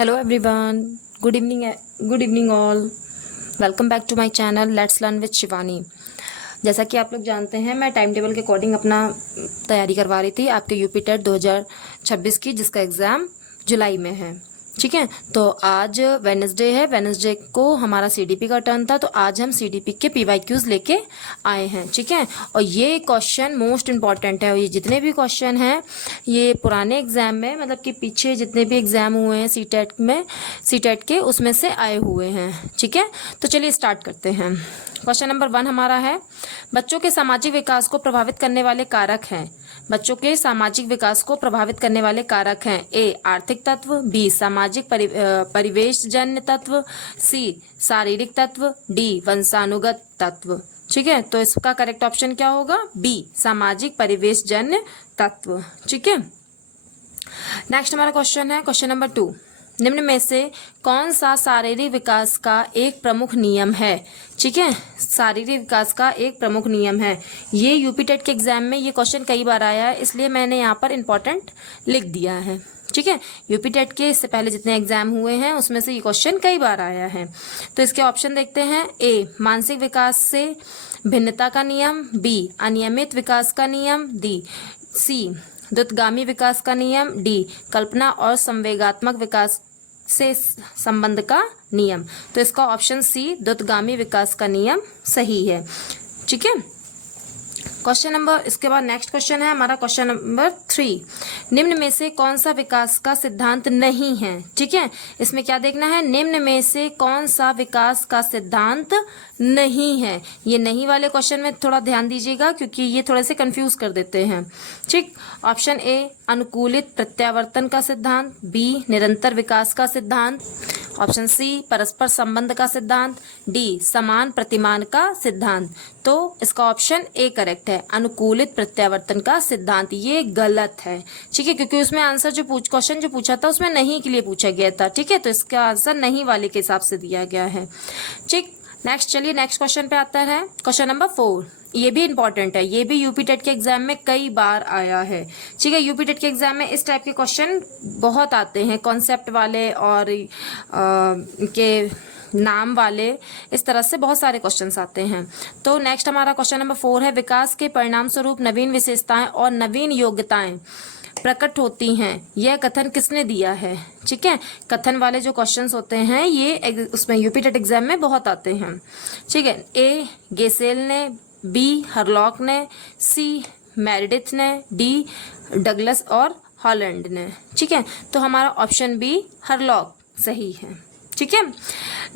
Hello everyone, good evening all. Welcome back to my channel Let's Learn with Shivani. जैसा कि आप लोग जानते हैं मैं टाइम टेबल के अकॉर्डिंग अपना तैयारी करवा रही थी आपके यूपी टेट 2026 की, जिसका एग्ज़ाम जुलाई में है। ठीक है, तो आज वेडनेसडे है। वेडनेसडे को हमारा सीडीपी का टर्न था, तो आज हम सीडीपी के पीवाईक्यूज लेके आए हैं। ठीक है, और ये क्वेश्चन मोस्ट इम्पॉर्टेंट है। और ये जितने भी क्वेश्चन हैं ये पुराने एग्जाम में, मतलब कि पीछे जितने भी एग्जाम हुए हैं सीटेट के, उसमें से आए हुए हैं। ठीक है, तो चलिए स्टार्ट करते हैं। क्वेश्चन नंबर 1 हमारा है, बच्चों के सामाजिक विकास को प्रभावित करने वाले कारक हैं। बच्चों के सामाजिक विकास को प्रभावित करने वाले कारक हैं। ए आर्थिक तत्व, बी सामाजिक परिवेशजन्य तत्व, सी शारीरिक तत्व, डी वंशानुगत तत्व। ठीक है, तो इसका करेक्ट ऑप्शन क्या होगा? बी सामाजिक परिवेशजन्य तत्व। ठीक है, नेक्स्ट हमारा क्वेश्चन है क्वेश्चन नंबर 2, निम्न में से कौन सा शारीरिक विकास का एक प्रमुख नियम है? ठीक है, शारीरिक विकास का एक प्रमुख नियम है। ये यूपी टेट के एग्जाम में ये क्वेश्चन कई बार आया है, इसलिए मैंने यहाँ पर इम्पोर्टेंट लिख दिया है। ठीक है, यूपी टेट के इससे पहले जितने एग्जाम हुए हैं उसमें से ये क्वेश्चन कई बार आया है। तो इसके ऑप्शन देखते हैं। ए मानसिक विकास से भिन्नता का नियम, बी अनियमित विकास का नियम, सी द्रुतगामी विकास का नियम, डी कल्पना और संवेगात्मक विकास से संबंध का नियम। तो इसका ऑप्शन सी द्रुतगामी विकास का नियम सही है। ठीक है, क्वेश्चन नंबर, इसके बाद नेक्स्ट क्वेश्चन है हमारा क्वेश्चन नंबर 3, निम्न में से कौन सा विकास का सिद्धांत नहीं है? ठीक है, इसमें क्या देखना है? निम्न में से कौन सा विकास का सिद्धांत नहीं है। ये नहीं वाले क्वेश्चन में थोड़ा ध्यान दीजिएगा, क्योंकि ये थोड़े से कंफ्यूज कर देते हैं। ठीक, ऑप्शन ए अनुकूलित प्रत्यावर्तन का सिद्धांत, बी निरंतर विकास का सिद्धांत, ऑप्शन सी परस्पर संबंध का सिद्धांत, डी समान प्रतिमान का सिद्धांत। तो इसका ऑप्शन ए करेक्ट है, अनुकूलित प्रत्यावर्तन का सिद्धांत। ये गलत है। ठीक है, क्योंकि उसमें आंसर क्वेश्चन जो पूछा था उसमें नहीं के लिए पूछा गया था। ठीक है, तो इसका आंसर नहीं वाले के हिसाब से दिया गया है। ठीक, नेक्स्ट चलिए नेक्स्ट क्वेश्चन पे आता है क्वेश्चन नंबर 4। ये भी इंपॉर्टेंट है, ये भी यूपी टेट के एग्जाम में कई बार आया है। ठीक है, यूपी टेट के एग्जाम में इस टाइप के क्वेश्चन बहुत आते हैं, कॉन्सेप्ट वाले और के नाम वाले, इस तरह से बहुत सारे क्वेश्चंस आते हैं। तो नेक्स्ट हमारा क्वेश्चन नंबर 4 है, विकास के परिणाम स्वरूप नवीन विशेषताएं और नवीन योग्यताएं प्रकट होती हैं, यह कथन किसने दिया है? ठीक है, कथन वाले जो क्वेश्चंस होते हैं ये उसमें यूपी टेट एग्जाम में बहुत आते हैं। ठीक है, ए गेसेल ने, बी हरलॉक ने, सी मेरिडिथ ने, डी डगलस और हॉलैंड ने। ठीक है, तो हमारा ऑप्शन बी हरलॉक सही है। ठीक है,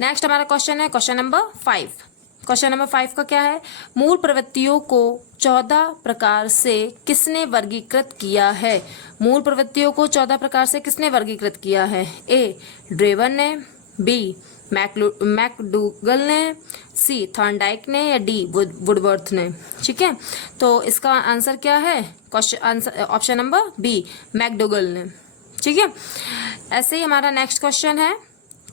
नेक्स्ट हमारा क्वेश्चन है क्वेश्चन नंबर 5। क्वेश्चन नंबर 5 का क्या है? मूल प्रवृत्तियों को 14 प्रकार से किसने वर्गीकृत किया है? मूल प्रवृत्तियों को 14 प्रकार से किसने वर्गीकृत किया है? ए ड्रेवन ने, बी मैकडूगल ने, सी थॉर्नडाइक ने, या डी वुडवर्थ ने। ठीक है, तो इसका आंसर क्या है? ऑप्शन नंबर बी मैकडूगल ने। ठीक है, ऐसे ही हमारा नेक्स्ट क्वेश्चन है,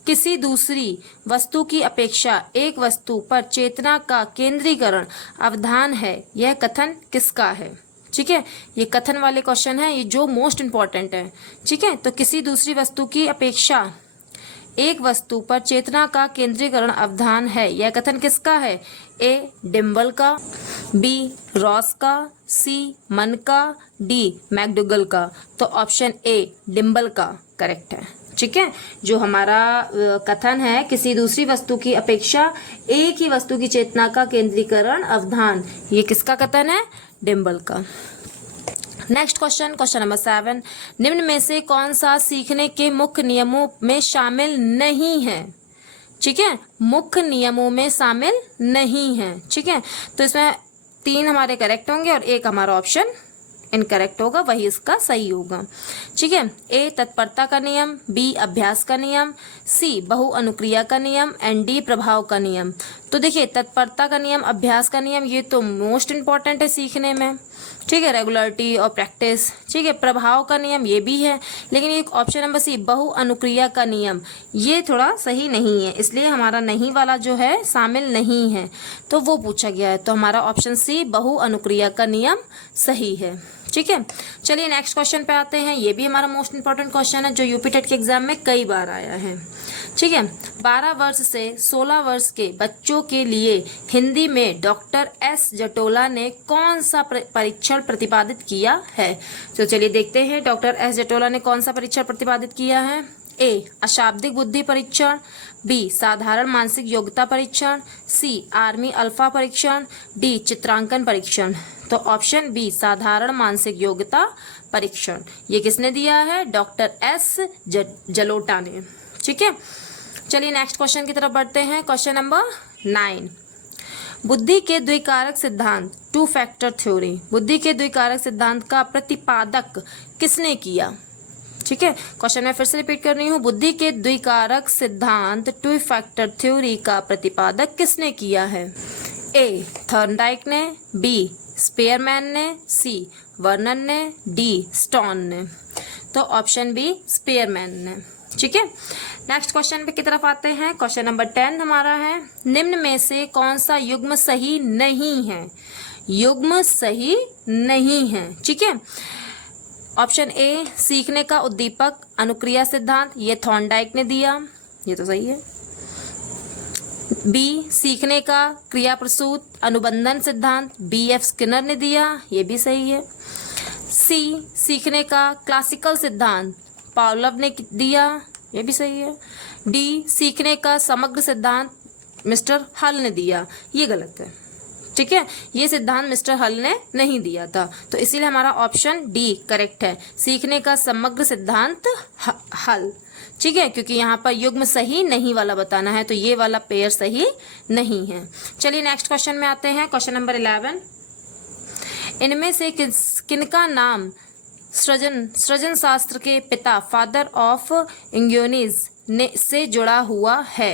किसी दूसरी वस्तु की अपेक्षा एक वस्तु पर चेतना का केंद्रीकरण अवधान है, यह कथन किसका है? ठीक है, ये कथन वाले क्वेश्चन है, ये जो मोस्ट इंपॉर्टेंट है। ठीक है, तो किसी दूसरी वस्तु की अपेक्षा एक वस्तु पर चेतना का केंद्रीकरण अवधान है, यह कथन किसका है? ए डिम्बल का, बी रॉस का, सी मन का, डी मैकडूगल का। तो ऑप्शन ए डिम्बल का करेक्ट है। ठीक है, जो हमारा कथन है, किसी दूसरी वस्तु की अपेक्षा एक ही वस्तु की चेतना का केंद्रीकरण अवधान, ये किसका कथन है? डिम्बल का। नेक्स्ट क्वेश्चन क्वेश्चन नंबर 7, निम्न में से कौन सा सीखने के मुख्य नियमों में शामिल नहीं है? ठीक है, मुख्य नियमों में शामिल नहीं है। ठीक है, तो इसमें 3 हमारे करेक्ट होंगे और 1 हमारा ऑप्शन इनकरेक्ट होगा, वही इसका सही होगा। ठीक है, ए तत्परता का नियम, बी अभ्यास का नियम, सी बहु अनुक्रिया का नियम, एंड डी प्रभाव का नियम। तो देखिए तत्परता का नियम, अभ्यास का नियम, ये तो मोस्ट इम्पॉर्टेंट है सीखने में, ठीक है, रेगुलरिटी और प्रैक्टिस, ठीक है। प्रभाव का नियम ये भी है, लेकिन एक ऑप्शन नंबर सी बहु अनुक्रिया का नियम ये थोड़ा सही नहीं है, इसलिए हमारा नहीं वाला जो है शामिल नहीं है, तो वो पूछा गया है। तो हमारा ऑप्शन सी बहु अनुक्रिया का नियम सही है, ठीक है। चलिए नेक्स्ट क्वेश्चन पे आते हैं। ये भी हमारा मोस्ट इंपॉर्टेंट क्वेश्चन है जो यूपी टेट के एग्जाम में कई बार आया है, ठीक है। 12 वर्ष से 16 वर्ष के बच्चों के लिए हिंदी में डॉक्टर एस जटोला ने कौन सा परीक्षण प्रतिपादित किया है? तो चलिए देखते हैं डॉक्टर एस जटोला ने कौन सा परीक्षण प्रतिपादित किया है। ए अशाब्दिक बुद्धि परीक्षण, बी साधारण मानसिक योग्यता परीक्षण, सी आर्मी अल्फा परीक्षण, डी चित्रांकन परीक्षण। तो ऑप्शन बी साधारण मानसिक योग्यता परीक्षण, ये किसने दिया है? डॉक्टर एस जलोटा ने, ठीक है। चलिए नेक्स्ट क्वेश्चन की तरफ बढ़ते हैं। क्वेश्चन नंबर 9, बुद्धि के द्विकारक सिद्धांत, टू फैक्टर थ्योरी, बुद्धि के द्विकारक सिद्धांत का प्रतिपादक किसने किया? ठीक है, क्वेश्चन मैं फिर से रिपीट कर रही हूँ। बुद्धि के द्विकारक सिद्धांत टू फैक्टर थ्योरी का प्रतिपादक किसने किया है? ए थॉर्नडाइक ने, बी स्पेयरमैन ने, सी वर्नन ने, डी स्टोन ने। तो ऑप्शन बी स्पेयरमैन ने, ठीक है। नेक्स्ट क्वेश्चन पे की तरफ आते हैं। क्वेश्चन नंबर 10 हमारा है, निम्न में से कौन सा युग्म सही नहीं है? युग्म सही नहीं है, ठीक है। ऑप्शन ए सीखने का उद्दीपक अनुक्रिया सिद्धांत, ये थॉर्नडाइक ने दिया, ये तो सही है। बी सीखने का क्रिया प्रसूत अनुबंधन सिद्धांत, बी एफ स्किनर ने दिया, ये भी सही है। सी सीखने का क्लासिकल सिद्धांत पावलोव ने दिया, ये भी सही है। डी सीखने का समग्र सिद्धांत मिस्टर हल ने दिया, ये गलत है, ठीक है। ये सिद्धांत मिस्टर हल ने नहीं दिया था, तो इसीलिए हमारा ऑप्शन डी करेक्ट है, सीखने का समग्र सिद्धांत हल, ठीक है, क्योंकि यहाँ पर युग्म सही नहीं वाला बताना है, तो ये वाला पेयर सही नहीं है। चलिए नेक्स्ट क्वेश्चन में आते हैं। क्वेश्चन नंबर 11, इनमें से किनका नाम सृजन शास्त्र के पिता फादर ऑफ इंग्योनिज से जुड़ा हुआ है?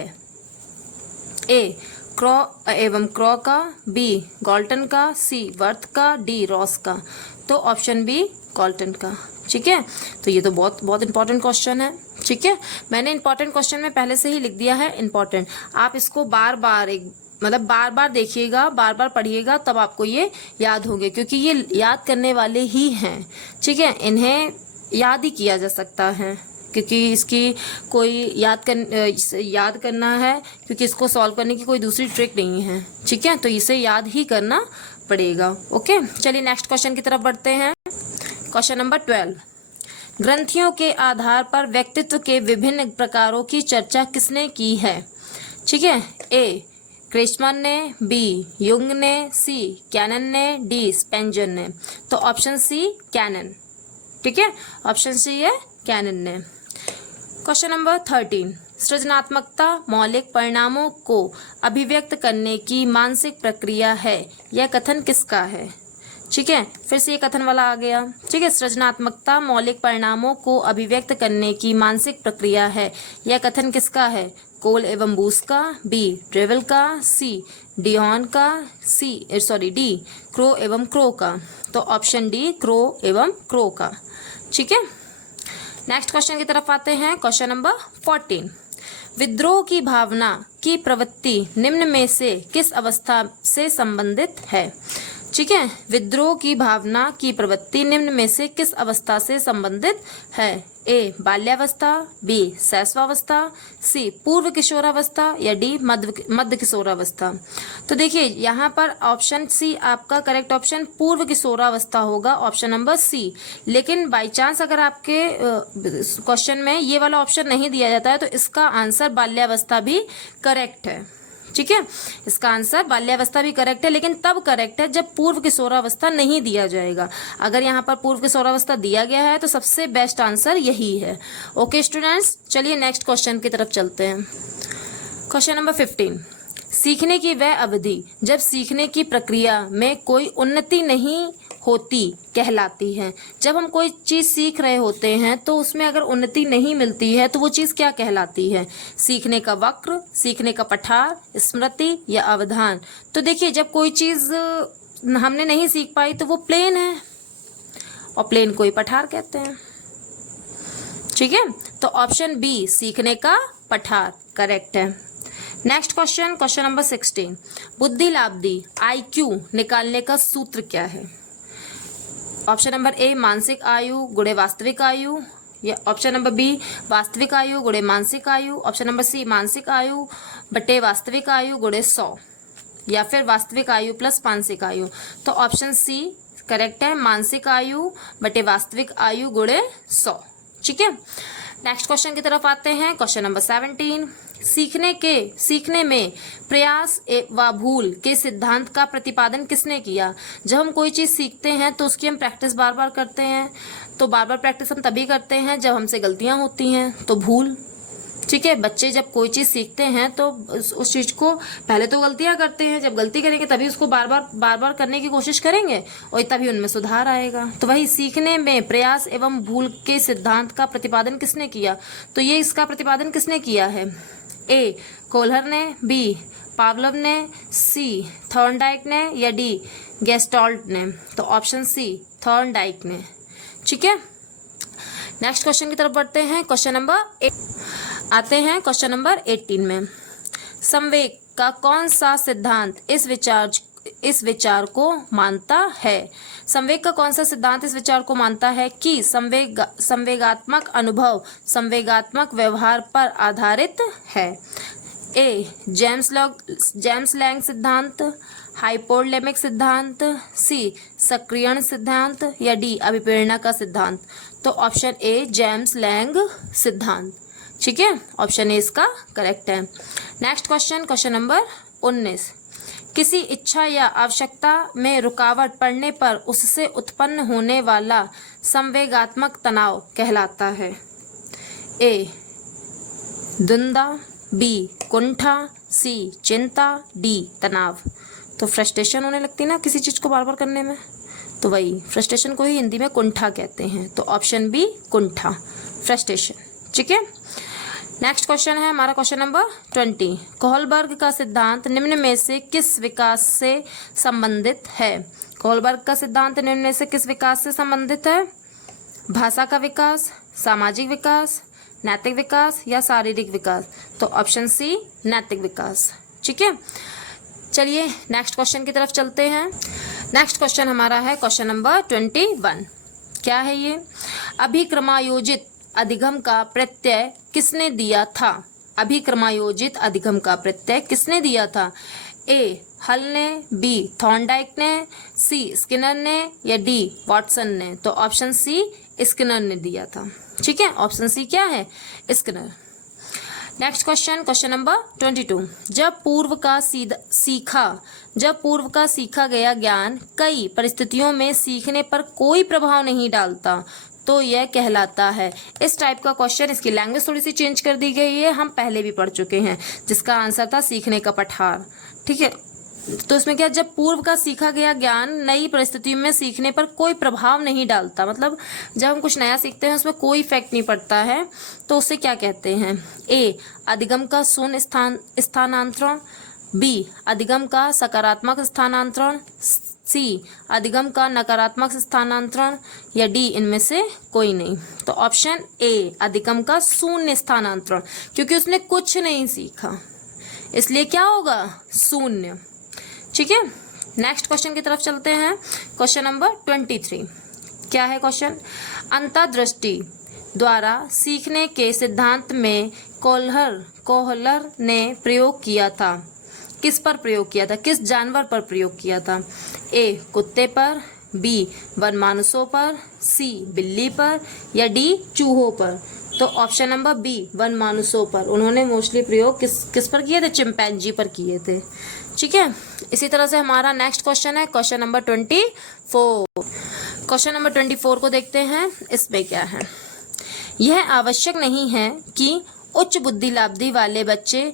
ए क्रॉ एवं क्रॉ का, बी गॉल्टन का, सी वर्थ का, डी रॉस का। तो ऑप्शन बी गॉल्टन का, ठीक है। तो ये तो बहुत बहुत इंपॉर्टेंट क्वेश्चन है, ठीक है। मैंने इंपॉर्टेंट क्वेश्चन में पहले से ही लिख दिया है इंपॉर्टेंट, आप इसको बार बार देखिएगा, बार बार पढ़िएगा, तब आपको ये याद होंगे, क्योंकि ये याद करने वाले ही हैं, ठीक है। इन्हें याद ही किया जा सकता है, क्योंकि इसकी कोई याद करना है, क्योंकि इसको सॉल्व करने की कोई दूसरी ट्रिक नहीं है, ठीक है। तो इसे याद ही करना पड़ेगा, ओके। चलिए नेक्स्ट क्वेश्चन की तरफ बढ़ते हैं। क्वेश्चन नंबर 12, ग्रंथियों के आधार पर व्यक्तित्व के विभिन्न प्रकारों की चर्चा किसने की है? ठीक है, ए क्रेचमैन ने, बी युंग ने, सी कैनन ने, डी स्पेंजर ने। तो ऑप्शन सी कैनन, ठीक है, ऑप्शन सी है कैनन ने। क्वेश्चन नंबर 13, सृजनात्मकता मौलिक परिणामों को अभिव्यक्त करने की मानसिक प्रक्रिया है, यह कथन किसका है? ठीक है, फिर से ये कथन वाला आ गया, ठीक है। सृजनात्मकता मौलिक परिणामों को अभिव्यक्त करने की मानसिक प्रक्रिया है, यह कथन किसका है? कोल एवं बूस का, बी ट्रेवल का, सी डिहॉन का, डी क्रो एवं क्रो का। तो ऑप्शन डी क्रो एवं क्रो का, ठीक है। नेक्स्ट क्वेश्चन की तरफ आते हैं। क्वेश्चन नंबर 14, विद्रोह की भावना की प्रवृत्ति निम्न में से किस अवस्था से संबंधित है? ठीक है, विद्रोह की भावना की प्रवृत्ति निम्न में से किस अवस्था से संबंधित है? ए बाल्यावस्था, बी शैशवावस्था, सी पूर्व किशोरावस्था, या डी मध्य किशोरावस्था। तो देखिए यहाँ पर ऑप्शन सी आपका करेक्ट ऑप्शन पूर्व किशोरावस्था होगा, ऑप्शन नंबर सी। लेकिन बाय चांस अगर आपके क्वेश्चन में ये वाला ऑप्शन नहीं दिया जाता है, तो इसका आंसर बाल्यावस्था भी करेक्ट है, ठीक है। इसका आंसर बाल्यावस्था भी करेक्ट है, लेकिन तब करेक्ट है जब पूर्व किशोरावस्था नहीं दिया जाएगा। अगर यहाँ पर पूर्व किशोरावस्था दिया गया है तो सबसे बेस्ट आंसर यही है। ओके स्टूडेंट्स, चलिए नेक्स्ट क्वेश्चन की तरफ चलते हैं। क्वेश्चन नंबर 15, सीखने की वह अवधि जब सीखने की प्रक्रिया में कोई उन्नति नहीं होती कहलाती है। जब हम कोई चीज़ सीख रहे होते हैं तो उसमें अगर उन्नति नहीं मिलती है तो वो चीज़ क्या कहलाती है? सीखने का वक्र, सीखने का पठार, स्मृति या अवधान। तो देखिए, जब कोई चीज़ हमने नहीं सीख पाई तो वो प्लेन है, और प्लेन को ही पठार कहते हैं। ठीक है, तो ऑप्शन बी सीखने का पठार करेक्ट है। नेक्स्ट क्वेश्चन, क्वेश्चन नंबर 16, बुद्धि लाब्धी IQ निकालने का सूत्र क्या है? ऑप्शन नंबर ए मानसिक आयु गुणे वास्तविक आयु, या ऑप्शन नंबर बी वास्तविक आयु गुणे मानसिक आयु, ऑप्शन नंबर सी मानसिक आयु बटे वास्तविक आयु गुणे 100, या फिर वास्तविक आयु प्लस मानसिक आयु। तो ऑप्शन सी करेक्ट है, मानसिक आयु बटे वास्तविक आयु गुणे 100। ठीक है, नेक्स्ट क्वेश्चन की तरफ आते हैं। क्वेश्चन नंबर 17, सीखने में प्रयास व भूल के सिद्धांत का प्रतिपादन किसने किया? जब हम कोई चीज़ सीखते हैं तो उसकी हम प्रैक्टिस बार बार करते हैं, तो बार बार प्रैक्टिस हम तभी करते हैं जब हमसे गलतियां होती हैं, तो भूल। ठीक है, बच्चे जब कोई चीज़ सीखते हैं तो उस चीज़ को पहले तो गलतियां करते हैं, जब गलती करेंगे तभी उसको बार बार करने की कोशिश करेंगे और तभी उनमें सुधार आएगा। तो वही सीखने में प्रयास एवं भूल के सिद्धांत का प्रतिपादन किसने किया? तो ये इसका प्रतिपादन किसने किया है? ए कोहलर ने, बी पावलोव ने, सी थॉर्नडाइक ने, या डी गेस्टाल्ट ने। तो ऑप्शन सी थॉर्नडाइक ने। ठीक है, नेक्स्ट क्वेश्चन की तरफ बढ़ते हैं। क्वेश्चन नंबर 8 आते हैं। क्वेश्चन नंबर 18 में संवेग का कौन सा सिद्धांत इस विचार को मानता है? संवेग का कौन सा सिद्धांत इस विचार को मानता है कि संवेगात्मक अनुभव संवेगात्मक व्यवहार पर आधारित है? ए जेम्स लैंग सिद्धांत, हाइपोलेमिक सिद्धांत, सी सक्रियण सिद्धांत, या डी अभिप्रेरणा का सिद्धांत। तो ऑप्शन ए जेम्स लैंग सिद्धांत। ठीक है, ऑप्शन ए इसका करेक्ट है। नेक्स्ट क्वेश्चन, क्वेश्चन नंबर 19, किसी इच्छा या आवश्यकता में रुकावट पड़ने पर उससे उत्पन्न होने वाला संवेगात्मक तनाव कहलाता है? ए द्वंद्व, बी कुंठा, सी चिंता, डी तनाव। तो फ्रस्ट्रेशन होने लगती है ना किसी चीज़ को बार बार करने में, तो वही फ्रस्ट्रेशन को ही हिंदी में कुंठा कहते हैं। तो ऑप्शन बी कुंठा, फ्रस्ट्रेशन। ठीक है, नेक्स्ट क्वेश्चन है हमारा क्वेश्चन नंबर 20, कोहलबर्ग का सिद्धांत निम्न में से किस विकास से संबंधित है? कोहलबर्ग का सिद्धांत निम्न में से किस विकास से संबंधित है? भाषा का विकास, सामाजिक विकास, नैतिक विकास, या शारीरिक विकास। तो ऑप्शन सी नैतिक विकास। ठीक है, चलिए नेक्स्ट क्वेश्चन की तरफ चलते हैं। नेक्स्ट क्वेश्चन हमारा है क्वेश्चन नंबर 21। क्या है ये? अभिक्रमायोजित अधिगम का प्रत्यय किसने दिया था? अभिक्रमायोजित अधिगम का प्रत्यय किसने दिया था? ए हल ने, बी थॉर्नडाइक ने, सी स्किनर ने, या डी वॉटसन ने। तो ऑप्शन सी स्किनर ने दिया था। ठीक है, ऑप्शन सी क्या है? Skinner. Next question, question number 22, जब पूर्व का सीखा गया ज्ञान कई परिस्थितियों में सीखने पर कोई प्रभाव नहीं डालता तो यह कहलाता है। इस टाइप का क्वेश्चन, इसकी लैंग्वेज थोड़ी सी चेंज कर दी गई है, हम पहले भी पढ़ चुके हैं, जिसका आंसर था सीखने का पठार। ठीक है, तो इसमें क्या, जब पूर्व का सीखा गया ज्ञान नई परिस्थितियों में सीखने पर कोई प्रभाव नहीं डालता, मतलब जब हम कुछ नया सीखते हैं उसमें कोई इफेक्ट नहीं पड़ता है, तो उसे क्या कहते हैं? ए अधिगम का शून्य स्थानांतरण, बी अधिगम का सकारात्मक स्थानांतरण, सी अधिगम का नकारात्मक स्थानांतरण, या डी इनमें से कोई नहीं। तो ऑप्शन ए अधिगम का शून्य स्थानांतरण, क्योंकि उसने कुछ नहीं सीखा इसलिए क्या होगा? शून्य। ठीक है, नेक्स्ट क्वेश्चन की तरफ चलते हैं। Question number 23। क्या है क्वेश्चन? अंतर्दृष्टि द्वारा सीखने के सिद्धांत में कोहलर ने प्रयोग किया था। किस पर प्रयोग किया था? किस जानवर पर प्रयोग किया था? ए कुत्ते पर, बी वनमानुषों पर, सी बिल्ली पर, या डी चूहों पर। तो ऑप्शन नंबर बी वनमानुषों पर उन्होंने मोस्टली प्रयोग किस पर किए थे? चिंपैंजी पर किए थे। ठीक है, इसी तरह से हमारा नेक्स्ट क्वेश्चन है क्वेश्चन नंबर 24। क्वेश्चन नंबर 24 को देखते हैं, इसमें क्या है? यह आवश्यक नहीं है कि उच्च बुद्धि लाब्धी वाले बच्चे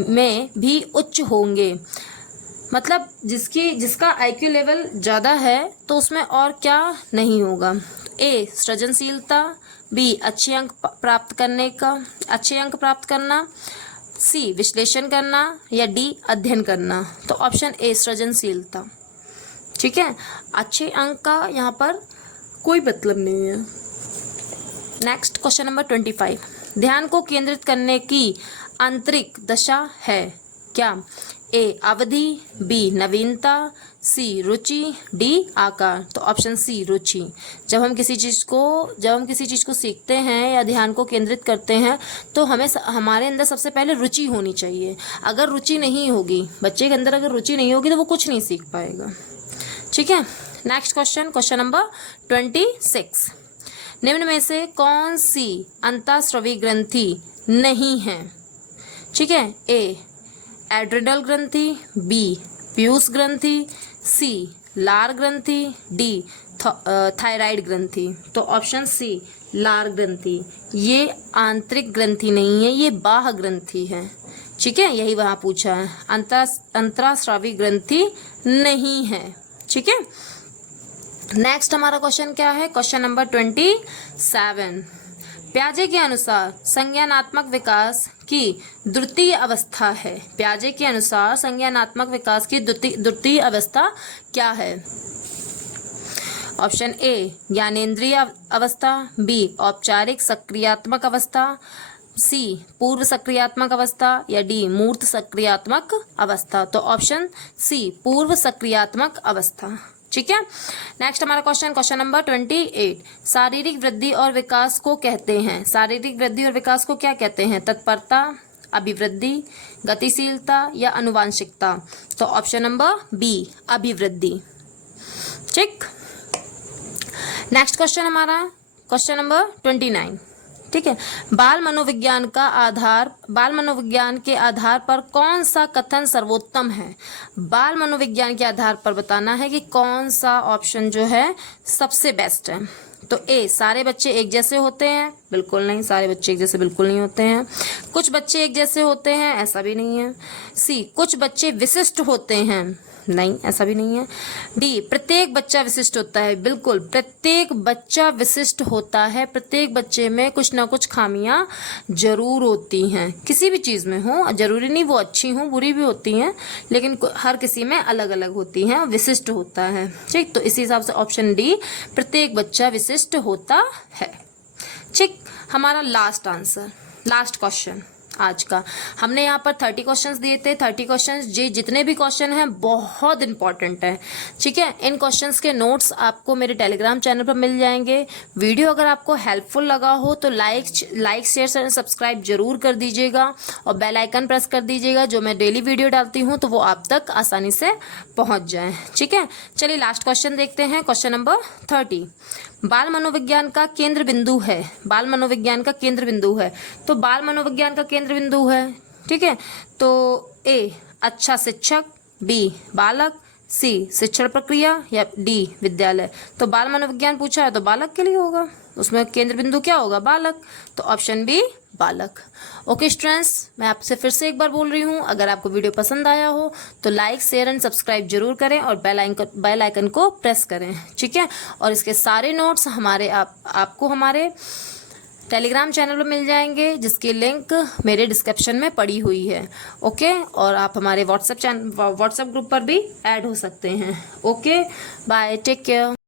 में भी उच्च होंगे। मतलब जिसका IQ लेवल ज़्यादा है तो उसमें और क्या नहीं होगा। ए सृजनशीलता, बी अच्छे अंक प्राप्त करना, सी विश्लेषण करना या डी अध्ययन करना। तो ऑप्शन ए सृजनशीलता। ठीक है, अच्छे अंक का यहाँ पर कोई मतलब नहीं है। नेक्स्ट क्वेश्चन नंबर 25, ध्यान को केंद्रित करने की आंतरिक दशा है क्या? ए अवधि, बी नवीनता, सी रुचि, डी आकार। तो ऑप्शन सी रुचि। जब हम किसी चीज़ को सीखते हैं या ध्यान को केंद्रित करते हैं तो हमारे अंदर सबसे पहले रुचि होनी चाहिए। अगर रुचि नहीं होगी, बच्चे के अंदर अगर रुचि नहीं होगी तो वो कुछ नहीं सीख पाएगा। ठीक है, नेक्स्ट क्वेश्चन नंबर 26, निम्न में से कौन सी अंतःस्रावी ग्रंथि नहीं है? ठीक है, ए एड्रिनल ग्रंथि, बी पीयूष ग्रंथि, सी लार ग्रंथि, डी थायराइड ग्रंथि। तो ऑप्शन सी लार ग्रंथि। ये आंतरिक ग्रंथि नहीं है, ये बाह्य ग्रंथि है। ठीक है, यही वहाँ पूछा है, अंतःस्रावी ग्रंथि नहीं है। ठीक है, नेक्स्ट हमारा क्वेश्चन क्या है? क्वेश्चन नंबर 27, प्याजे के अनुसार संज्ञानात्मक विकास की द्वितीय अवस्था है। प्याजे के अनुसार संज्ञानात्मक विकास की द्वितीय अवस्था क्या है? ऑप्शन ए ज्ञानेंद्रिय अवस्था, बी औपचारिक सक्रियात्मक अवस्था, सी पूर्व सक्रियात्मक अवस्था या डी मूर्त सक्रियात्मक अवस्था। तो ऑप्शन सी पूर्व सक्रियात्मक अवस्था। ठीक है, नेक्स्ट हमारा क्वेश्चन नंबर 28, शारीरिक वृद्धि और विकास को कहते हैं। शारीरिक वृद्धि और विकास को क्या कहते हैं? तत्परता, अभिवृद्धि, गतिशीलता या अनुवांशिकता। तो ऑप्शन नंबर बी अभिवृद्धि। ठीक, नेक्स्ट क्वेश्चन हमारा क्वेश्चन नंबर 29। ठीक है, बाल मनोविज्ञान के आधार पर कौन सा कथन सर्वोत्तम है? बाल मनोविज्ञान के आधार पर बताना है कि कौन सा ऑप्शन जो है सबसे बेस्ट है। तो ए सारे बच्चे एक जैसे होते हैं, बिल्कुल नहीं, सारे बच्चे एक जैसे बिल्कुल नहीं होते हैं। कुछ बच्चे एक जैसे होते हैं, ऐसा भी नहीं है। सी कुछ बच्चे विशिष्ट होते हैं, नहीं, ऐसा भी नहीं है। डी प्रत्येक बच्चा विशिष्ट होता है, बिल्कुल प्रत्येक बच्चा विशिष्ट होता है। प्रत्येक बच्चे में कुछ ना कुछ खामियां जरूर होती हैं, किसी भी चीज़ में हो, जरूरी नहीं वो अच्छी हो, बुरी भी होती हैं, लेकिन हर किसी में अलग अलग होती हैं, विशिष्ट होता है। ठीक, तो इसी हिसाब से ऑप्शन डी प्रत्येक बच्चा विशिष्ट होता है। ठीक, हमारा लास्ट आंसर, लास्ट क्वेश्चन आज का। हमने यहाँ पर 30 क्वेश्चंस दिए थे। 30 क्वेश्चंस जितने भी क्वेश्चन हैं बहुत इंपॉर्टेंट है। ठीक है, इन क्वेश्चंस के नोट्स आपको मेरे टेलीग्राम चैनल पर मिल जाएंगे। वीडियो अगर आपको हेल्पफुल लगा हो तो लाइक शेयर एंड सब्सक्राइब जरूर कर दीजिएगा और बेल आइकन प्रेस कर दीजिएगा। जो मैं डेली वीडियो डालती हूँ तो वो आप तक आसानी से पहुँच जाए। ठीक है, चलिए लास्ट क्वेश्चन देखते हैं। क्वेश्चन नंबर 30, बाल मनोविज्ञान का केंद्र बिंदु है। बाल मनोविज्ञान का केंद्र बिंदु है, तो बाल मनोविज्ञान का केंद्र बिंदु है। ठीक है, तो ए अच्छा शिक्षक, बी बालक, सी शिक्षण प्रक्रिया या डी विद्यालय। तो बाल मनोविज्ञान पूछा है तो बालक के लिए होगा, उसमें केंद्र बिंदु क्या होगा? बालक। तो ऑप्शन बी बालक। ओके स्टूडेंट्स, मैं आपसे फिर से एक बार बोल रही हूँ, अगर आपको वीडियो पसंद आया हो तो लाइक शेयर एंड सब्सक्राइब जरूर करें और बेल आइकन को प्रेस करें। ठीक है, और इसके सारे नोट्स आपको हमारे टेलीग्राम चैनल पर मिल जाएंगे, जिसकी लिंक मेरे डिस्क्रिप्शन में पड़ी हुई है। ओके, और आप हमारे व्हाट्सएप ग्रुप पर भी ऐड हो सकते हैं। Okay, bye, take care.